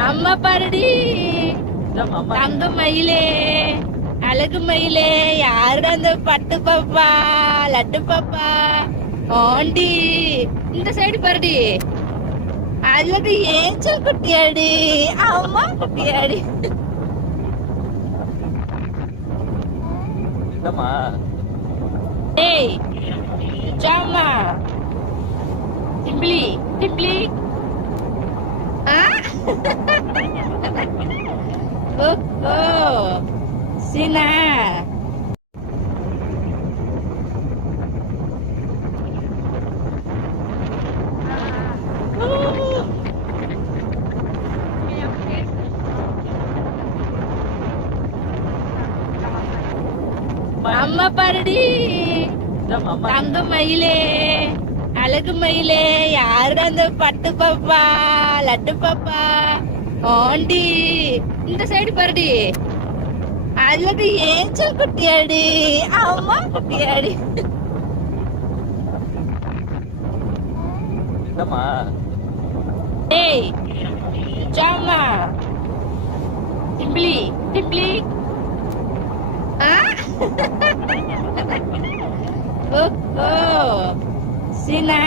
அம்மா பாருடி தங்க மயிலே அழகு மயிலே யாருடா அந்த பட்டு பாப்பா லட்டு பாப்பா ஆண்டி இந்த சைடு பாருடி அழகு ஏஞ்சல் குட்டியாடி அம்மா குட்டியாடி ஏய் ஜாமா டிப்ளி டிப்ளி ஓ சீனா அம்மா பாருடி தங்க மயிலே அழகு மயிலே யாருடா அந்த பட்டு பாப்பா லட்டு பாப்பா ஆண்டி இந்த சைடு பாருடி அழகு ஏஞ்சல் குட்டியாடி அம்மா குட்டியாடி ஏய் ஜாமா டிப்ளி டிப்ளி ஓ சீனா